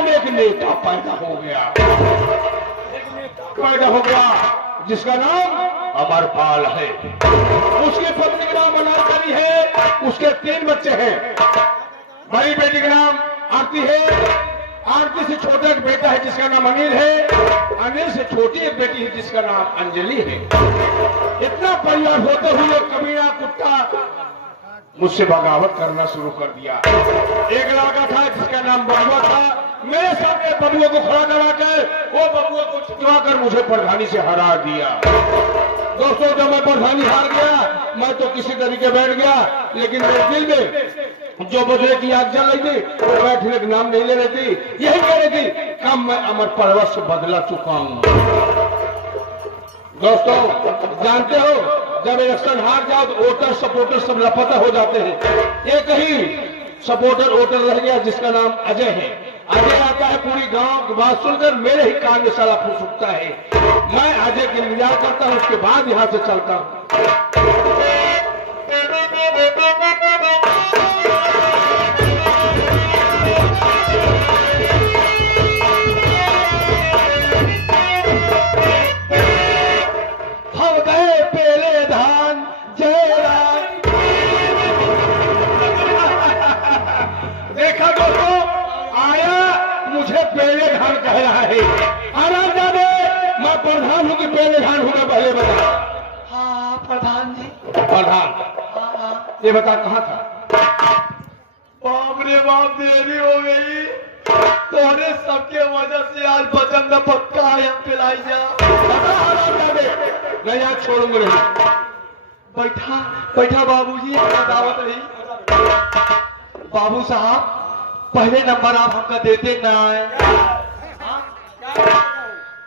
गांव में एक नेता पैदा हो गया जिसका नाम अमरपाल है। उसकी पत्नी का नाम अनारकली है। उसके 3 बच्चे हैं। बड़ी बेटी का नाम आरती है। आरती से छोटा एक बेटा है जिसका नाम अनिल है। अनिल से छोटी एक बेटी है जिसका नाम अंजलि है। इतना परिवार होते हुए कमीना कुत्ता मुझसे बगावत करना शुरू कर दिया। एक लड़का था जिसका नाम बबुआ था। मेरे सामने बबुआ को खड़ा कराकर वो बबुआ को छुटवा कर मुझे प्रधानी से हरा दिया। दोस्तों, जब मैं प्रधानी हार गया मैं तो किसी तरीके बैठ गया, लेकिन मेरे दिल में जो बदले की आग जल रही थी वो बैठने का नाम नहीं ले रही थी। यही कह रही थी कम मैं अमर पर्वत से बदला चुका हूं। दोस्तों, जानते हो जब इलेक्शन हार जाओ तो वोटर सपोर्टर सब लापता हो जाते हैं। एक ही सपोर्टर वोटर रह गया जिसका नाम अजय है। अजय आता है, पूरी गांव की बात सुनकर मेरे ही कान में साला फूस उठता है। मैं अजय के इंतजार करता हूं, उसके बाद यहां से चलता हूं। हम गए पहले धान जयराम। देखा दोस्तों, आया मुझे पहले धान कह रहा है। आराम जाने मैं प्रधान हूं कि पहले धान हूं, पहले बता। हाँ प्रधान जी। प्रधान ये बता कहाँ था? बाप रे बाप, देरी हो गई। तोरे सबके वजह से आज बचन न पक्का है। पिलाई जा। बता आराम जाने, नहीं आज छोड़ूंगा नहीं। बैठा बैठा बाबूजी, दावत रही। बाबू साहब, पहले नंबर आप हमका देते ना है।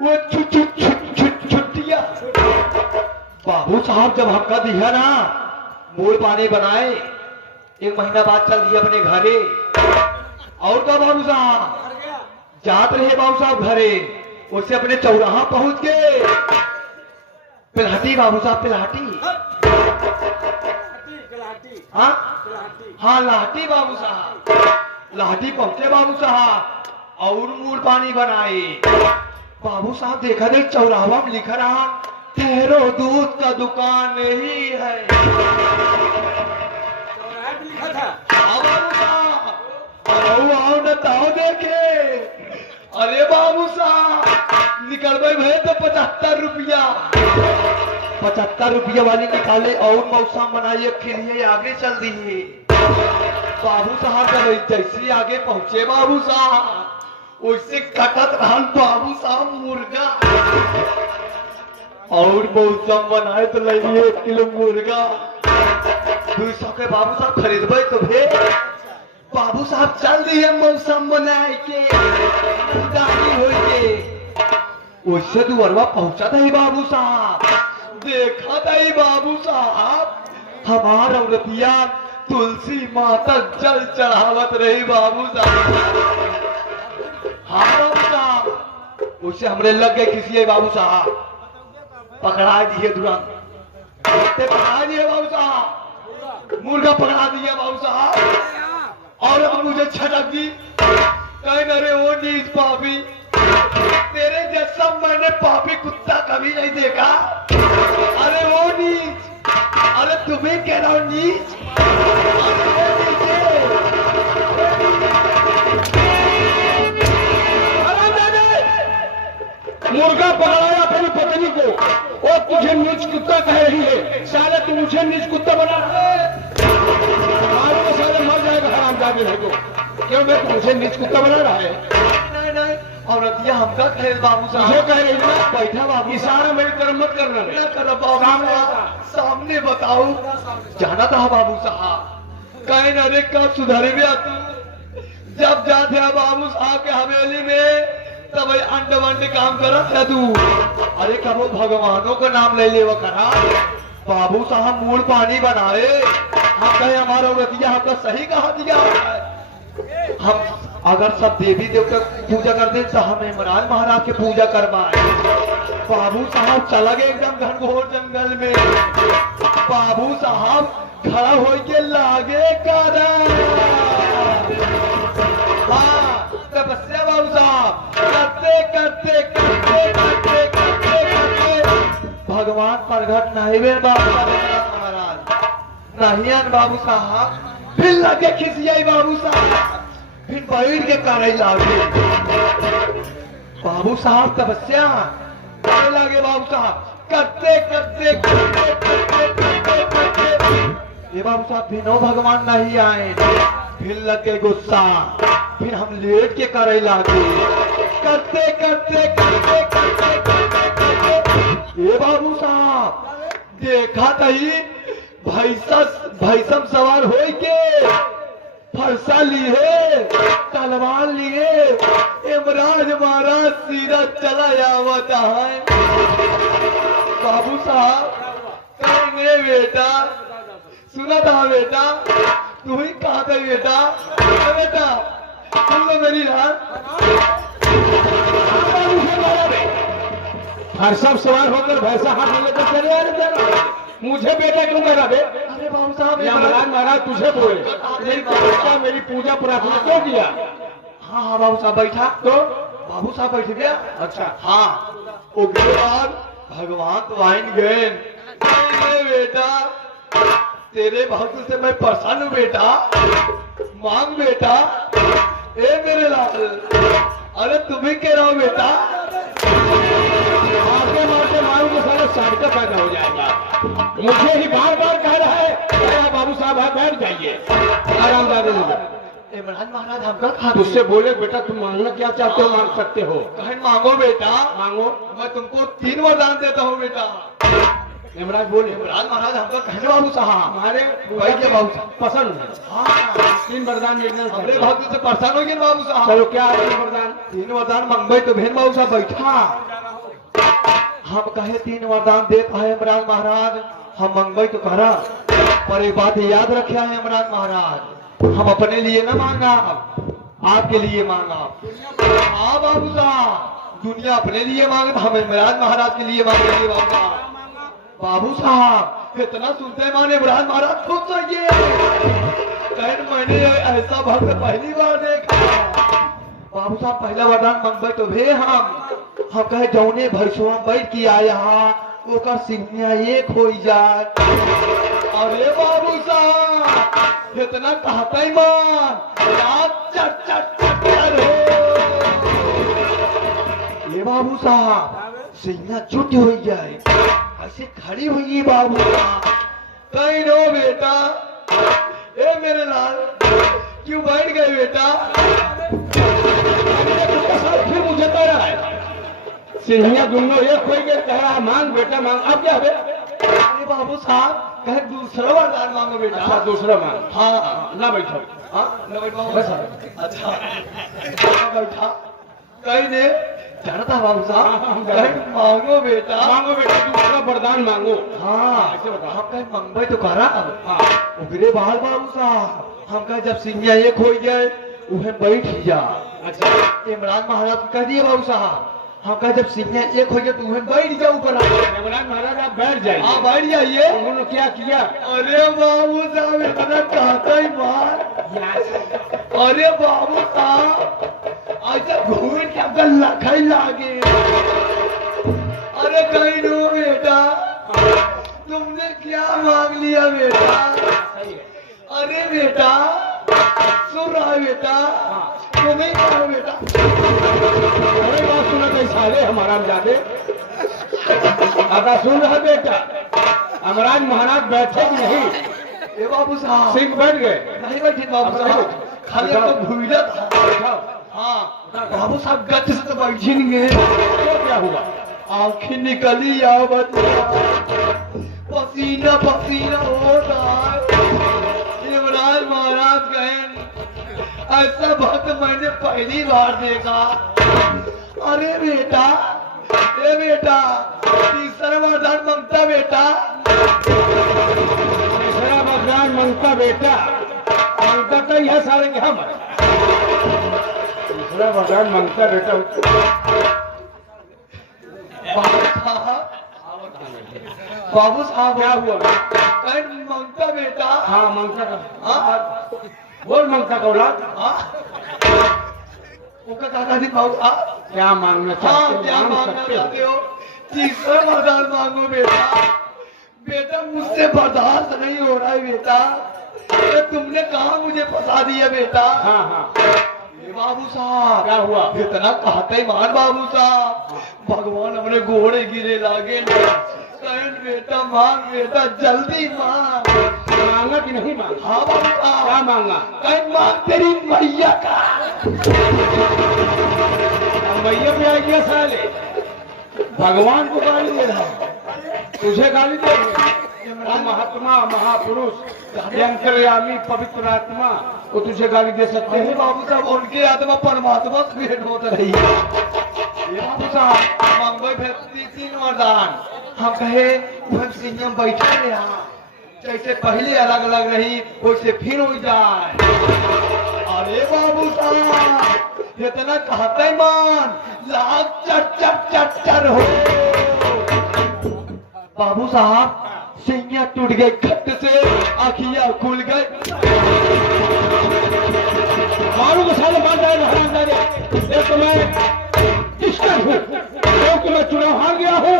वो छुट्टिया बाबू साहब जब हमका दिया ना, मूल पानी बनाए, 1 महीना बाद चल दिया अपने घरे। और क्या बाबू साहब, जात रहे बाबू साहब घरे, उससे अपने चौराहा पहुंच गए। पिलाटी बाबू साहब, पिलाटी। हाँ लाठी बाबू साहब, लाठी पहुंचे बाबू साहब और मूल पानी बनाए। बाबू साहब देखा देख चौराहा में लिखा रहा, ठहरो दूध का दुकान नहीं है। बाबू साहब, आओ न ताओ देखे। अरे बाबू साहब, निकल गए तो 75 रुपया। 75 रुपया वाली निकाले और मौसम बनाइए, फिर आगे चल दिए। बाबू साहब जैसे आगे पहुंचे बाबू साहब, उससे कटत रहन बाबू साहब मुर्गा। और मौसम बनाए तो लिए 1 किलो मुर्गा। 200 के बाबू साहब खरीदबे तो भे। बाबू साहब चल दिए मौसम बनाए के गाड़ी हो के। उससे दुअरवा पहुंचा था बाबू साहब, देखा था बाबू साहब हमारा औरतिया तुलसी माता जल चढ़ावत रही बाबू साहब। हाँ बाबू साहब, उससे हमरे लग गए किसी बाबू साहब, पकड़ा दिए तुरंत। पकड़ा दिए बाबू साहब, मुर्गा पकड़ा दिया बाबू साहब। और अब मुझे छटक दी, कहीं अरे वो नीच पापी, तेरे जैसा मैंने पापी कुत्ता कभी नहीं देखा। अरे वो नीच, अरे तुम्हें कह रहा हूं नीच। मुर्गा पकड़ाया अपनी पत्नी को, और तुझे नीच कुत्ता कह रही है। साले तू मुझे नीच कुत्ता बना तो साले मर जाएगा हरामजादे है तो। क्यों मैं तुझे नीच कुत्ता बना रहा है? नहीं नहीं, औरतिया हमका कहे बाबू साहब। मुझे कह रही है बैठा बाबू, इशारा मेरी तरफ मत करना। ना कर बाबू, सामने बताओ। जाना था बाबू साहब, कहीं न रे कब सुधरे भी तू। जब जाते बाबू साहब के हवेली में तब अंड वंड काम करत है तू। अरे कबो भगवानों का नाम ले ले करा। बाबू साहब मूल पानी बनाए, हम कहे हमारा औरतिया हमका सही कहा दिया। हम अगर सब देवी देवता पूजा करते तो हमें इमरान महाराज की पूजा करवाए। बाबू साहब चला गए एकदम घनघोर जंगल में। बाबू साहब खड़ा हो के लागे करा। हाँ तपस्या बाबू करते करते करते करते करते करते भगवान प्रगट नहीं हुए बाबू महाराज नहीं बाबू साहब फिर लगे खिसियाई बाबू साहब फिर बैठ के करे लागे बाबू साहब तपस्या करे लागे बाबू साहब करते करते करते करते करते करते ये बाबू साहब फिर नो भगवान नहीं आए फिर लगे गुस्सा फिर हम लेट के करे लागे करते करते करते करते करते करते ये बाबू साहब देखा तही भैसम सवार हो के फरसा लिए तलवार लिए इमरान महाराज सीधा चला आवत है बाबू साहब कहेंगे बेटा सुना था बेटा तू ही कहा था बेटा बेटा सुन लो मेरी बात हर सब सवार होकर भैंसा हाथ में लेकर चले आ रहे मुझे बेटा क्यों कह रहा बे? अरे बाबू साहब यमराज महाराज तुझे बोले मेरी बेटा मेरी पूजा प्रार्थना क्यों किया? हाँ हाँ बाबू साहब बैठा तो बाबू साहब बैठ गया अच्छा हाँ उसके बाद भगवान तो आइन गए बेटा तेरे भक्त से मैं परेशान हूँ बेटा मांग बेटा ए मेरे लाल अरे तुम्हें कह रहा हूँ बेटा मारते मारते मारू तो सारा साबिता पैदा हो जाएगा मुझे ही बार बार कह रहा है बाबू साहब आप बैठ जाइए आराम दादे इमरान महाराज हमका खा तुझसे बोले बेटा तुम मांगना क्या चाहते हो मांग सकते हो कहें मांगो बेटा मांगो मैं तुमको 3 वरदान देता हूँ बेटा यमराज बोले इमरान महाराज हमका कहने बाबू साहब हमारे भाई के बाबू साहब पसंद है हाँ 3 वरदान मिलने हमरे भक्त से परेशान हो गए बाबू साहब चलो क्या है 3 वरदान 3 वरदान मंगवाई तो भेन बाबू साहब बैठा हम कहे 3 वरदान देता है इमरान महाराज हम मंगवाई तो करा पर एक बात याद रखे है इमरान महाराज हम अपने लिए ना मांगा आपके लिए मांगा हाँ बाबू साहब दुनिया अपने लिए मांगे हम इमरान महाराज के लिए मांगे बाबा बाबू साहब इतना सुनते माने इमरान महाराज खुद चाहिए मैंने ऐसा भक्त पहली बार देखा बाबू साहब पहला वरदान मंगवाई तो भे हम कहे जौने भैंसुआ बैठ के आया ओकर सिंहिया एक हो जाए अरे बाबू साहब इतना कहता ही मान चट चट चट ये बाबू साहब सिंहिया चुट हो जाए ऐसे खड़ी हुई बाबू साहब कहीं नो बेटा ए मेरे लाल क्यों बैठ गए बेटा फिर मुझे कह रहा है सिंहिया दोनों एक कोई के कह रहा है मांग बेटा मांग अब क्या है अरे बाबू साहब कहे दूसरा वरदान मांगो बेटा अच्छा दूसरा मांग हाँ ना बैठो हाँ न बैठो अच्छा बैठा कहीं ने जानता बाबू साहब कहीं मांगो बेटा दूसरा वरदान मांगो हाँ ऐसे बता हम कहीं मंगवाई तो करा हाँ उगरे बाल बाबू साहब हम कहे जब सिंहिया एक हो जाए उन्हें बैठ जा अच्छा इमरान महाराज कह दिए बाबू साहब हम कहे जब सिंहिया एक हो जाए तो उन्हें बैठ जाओ ऊपर यमराज महाराज आप बैठ जाइए हाँ बैठ जाइए उन्होंने क्या किया अरे बाबू साहब इतना कहता ही मार अरे बाबू साहब ऐसा घूम के आपका लखाई लागे अरे कहीं नो बेटा तुमने क्या मांग लिया बेटा अरे बेटा सुन रहा है बेटा तुम्हें कहा बेटा अरे बात सुना कहीं साले हमारा जादे अगर सुन रहा बेटा अमराज महाराज बैठे कि नहीं ए बाबू साहब सिंह बैठ गए नहीं बैठे बाबू साहब खाली तो भूला था हाँ बाबू साहब गच से तो बैठ नहीं गए तो क्या हुआ आंखें निकली आवत पसीना पसीना हो रहा है इमरान महाराज कहें ऐसा भक्त मैंने पहली बार देखा अरे बेटा ए बेटा तीसरा वरदान मांगता बेटा तीसरा वरदान मांगता बेटा मांगता तो यह सारे के हम तीसरा वरदान मांगता बेटा बाबू साहब क्या हुआ कहीं मांगता बेटा हाँ मांगता का हाँ बोल मांगता का औलाद उनका काका जी बाबू साहब क्या मांगना हाँ चाहते हो? क्या मांग मांगना सकते हो। चाहते हो? तीसरा वरदान मांगो बेटा। बेटा मुझसे बर्दाश्त नहीं हो रहा है बेटा। ये तुमने कहा मुझे फंसा दिया बेटा। हाँ हाँ, ये बाबू साहब क्या हुआ? इतना कहते मान बाबू साहब भगवान अपने घोड़े गिरे लागे कहीं बेटा मांग बेटा जल्दी मांग। मांगा कि नहीं मांगा? हाँ बाबू क्या साहब मांगा? कहीं मांग तेरी मैया का। भैया भी आ गया साले, भगवान को गाली दे रहा है, तुझे गाली दे रहे हैं। महात्मा महापुरुष अंतर्यामी पवित्र आत्मा को तुझे गाली दे सकते अरे हैं? बाबू साहब उनकी आत्मा परमात्मा से भेंट होत रही है। ये बाबू साहब मांगो फिर तीन वरदान हम कहे हम सिंह बैठे रहे जैसे पहले अलग अलग रही वैसे फिर हो जाए। अरे बाबू साहब इतना कहते मान लाख चर हो। बाबू साहब सिंह टूट गए खट से आखियां खुल गए। मारू को साले मार जाएगा हरामजादे। एक तो मैं डिस्टर्ब हूँ क्योंकि मैं चुनाव हार गया हूँ।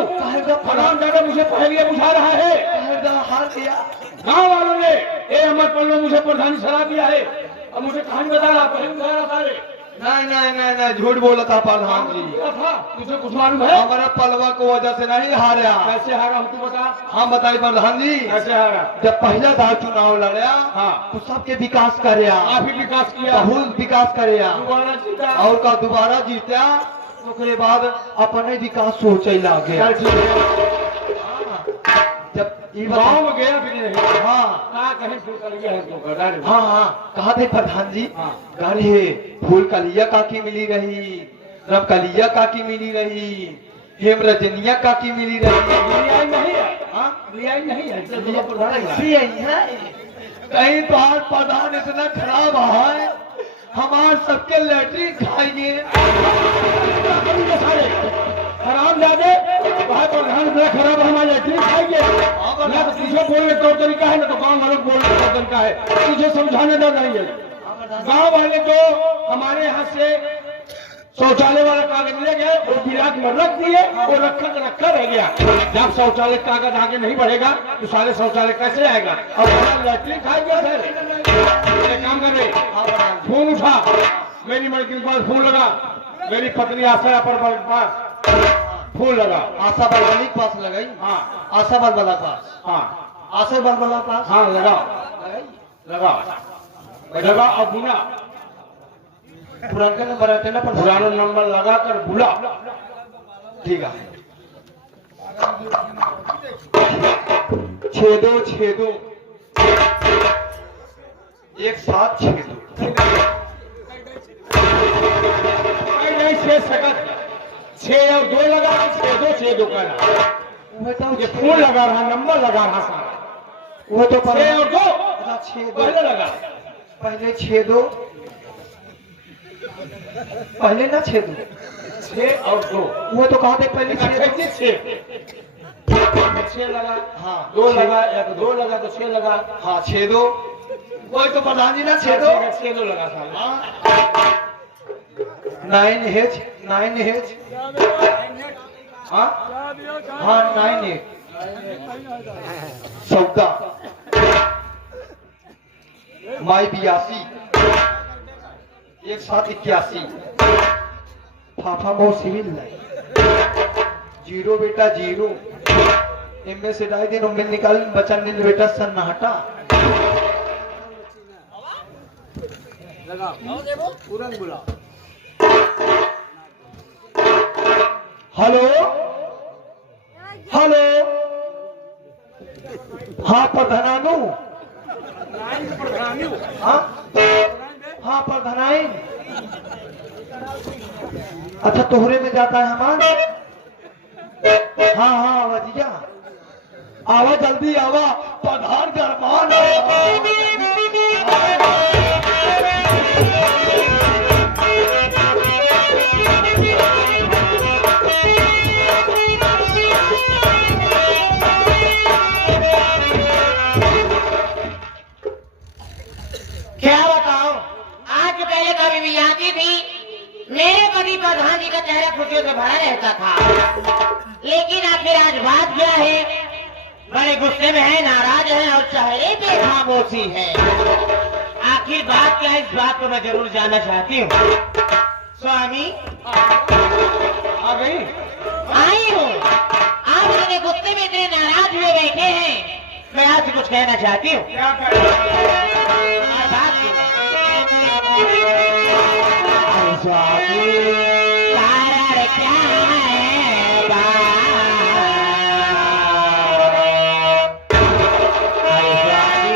हरामजादा मुझे पहले बुझा रहा है। हार गया गाँव वालों ने ए अमर पल्लो मुझे प्रधानी सलाह दिया है। अब मुझे कहानी बता रहा, पहले बुझा रहा सारे। नहीं झूठ बोला था प्रधान जी। क्या था? तुझे कुछ मालूम है? हमारा पलवा को वजह से नहीं हारा। कैसे हारा हूँ तू बता। हम बताइए प्रधान जी कैसे हारा? जब पहला बार चुनाव लड़ा हाँ। तो सबके विकास करे काफी विकास किया, बहुत विकास करे दोबारा जीता और का दोबारा जीता उसके बाद अपने विकास सोचे लागे। चल ठीक है। जब ये गाँव में गया भी नहीं। हाँ कहाँ कहीं फूल कर गया है तो गड़ा रे। हाँ कहा थे प्रधान जी हाँ। गाड़ी फूल कलिया काकी मिली रही रब कलिया काकी मिली रही हेम रजनिया काकी मिली रही। लिया ही नहीं है। हाँ लिया ही नहीं है। चल तो प्रधान है। ऐसी यही है कहीं बार प्रधान इतना खराब है हमार सबके लैट्रिन खाएंगे। हराम जादे वहाँ प्रधान इतना खराब हमारे लैट्रिन खाएंगे। ना तो तुझे बोलने का तरीका है ना तो गाँव वालों को बोलने का तरीका है। तुझे समझाने का नहीं है। गाँव वाले तो हमारे यहाँ से शौचालय वाला कागज ले गए और विराट में रख दिए और रखा रह गया। जब शौचालय कागज आगे नहीं बढ़ेगा तो सारे शौचालय कैसे आएगा? और लैट्रिन खाएगा सर। एक काम कर रहे, फोन उठा, मेरी मलकिन के पास फोन लगा, मेरी पत्नी आशा पर पास फोन लगा। आशा बलबली के पास लगाई। हाँ आशा बलबला पास हाँ आशा बलबला पास हाँ लगा लगा अब बुला पुराना नंबर है ना पुराना नंबर लगा कर बुला। ठीक है छेदो एक साथ छेदो नहीं छेद सकत। 6 और 2 लगा 6 2 का ये फोन लगा रहा नंबर लगा रहा सारा वो तो 6 और 2 छेदो पहले लगा। पहले छेदो पहले ना छेदो 6 और 2 वो तो कहा थे पहले छेदो 6 लगा हाँ 2 लगा या तो 2 लगा तो 6 लगा। हाँ छेदो वही तो प्रधान जी ना छेदो 6 लगा साला। 9H हाँ हाँ 9H सौदा माई 82 एक साथ 81 फाफा मो सिविल 0 बेटा 0 इनमें से 2.5 दिन उम्मीद निकाल बचा नील बेटा सन्नाटा। हेलो हेलो हाँ प्रधानानु हाँ हाँ प्रधानाइन अच्छा तोहरे में जाता है हमारा। हाँ हाँ आवाजिया आवा जल्दी आवा प्रधान गरमान क्या बताओ आज पहले कभी भी आती थी कभी प्रधान जी का चेहरा खुशियों से भरा रहता था, लेकिन आखिर आज बात क्या है? बड़े गुस्से में है, नाराज है और चेहरे पे खामोशी है। आखिर बात क्या है, इस बात को मैं जरूर जानना चाहती हूँ। स्वामी आ गई? आई हूँ। आप इतने गुस्से में, इतने नाराज हुए बैठे हैं, मैं आपसे कुछ कहना चाहती हूँ। क्या कर रहे बात स्वामी कारण क्या है बात?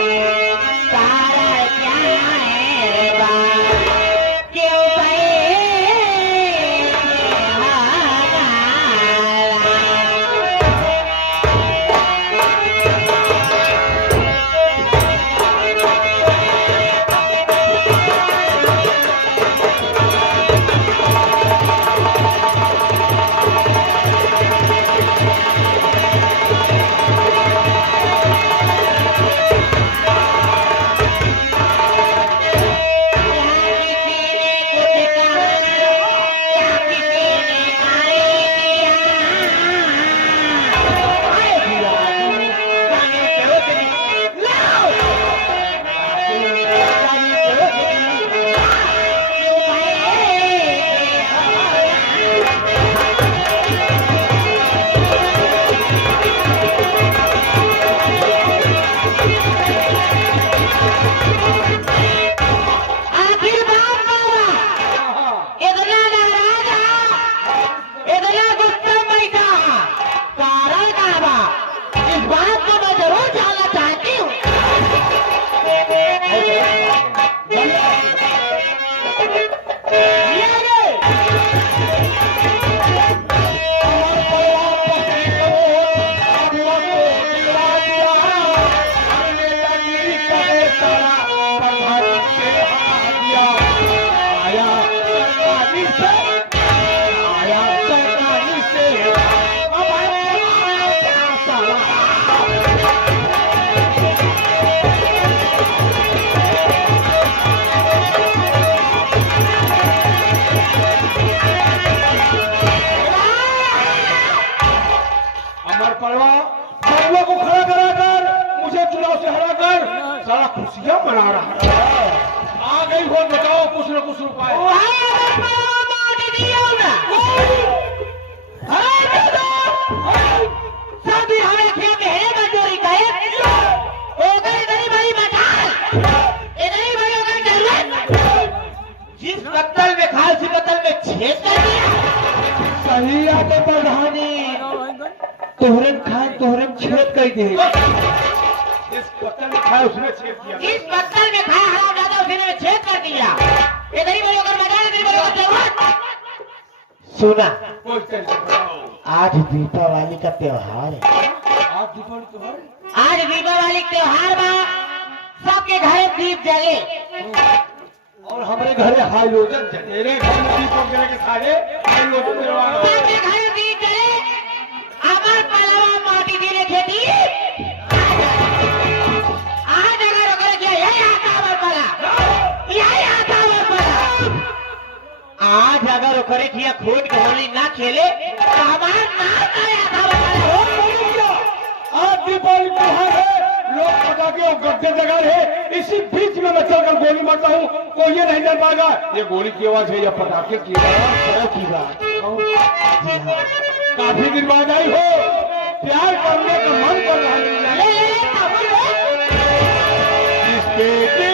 स्वामी कारण क्या है बात? क्यों सारा खुशियां मना रहा है। आ गई हो, बताओ कुछ न कुछ उपाय। जिस कत्ल में खाल सी कत्ल में छेद कर दिया। सही आते प्रधानी तोहरन खान तोहरन छेद कर दे। जिस पत्थर में खाया उसने छेद किया। जिस पत्थर में खाया हराम ज्यादा उसने में छेद कर दिया। ये नहीं बोलो अगर मजा नहीं बोलो जरूरत। सुना, कोई टेंशन बताओ। आज दीपावली का त्योहार है। आज दीपावली त्योहार है? आज दीपावली त्योहार में सबके घर दीप जले और हमारे घर हाइलोजन तेरे घर में दीपक जले के सारे हाइलोजन जलवाना। सबके घर दीप जले। अमर पलवा माटी दी खेती आज अगर किया यही आता अमर पला, यही आता अमर पला। आज अगर ओकरे किया खोट के होली ना खेले तो हमारा नाम आया था। आज दीपावली त्योहार है, लोग पटाखे और गड्ढे जगा रहे। इसी बीच में मैं चलकर गोली मारता हूँ, कोई ये नहीं जान पाएगा ये गोली की आवाज है या पटाखे की आवाज की बात। काफी दिन बाद आई हो, प्यार करने का मन कर रहा है। ले ले ले इस बेटी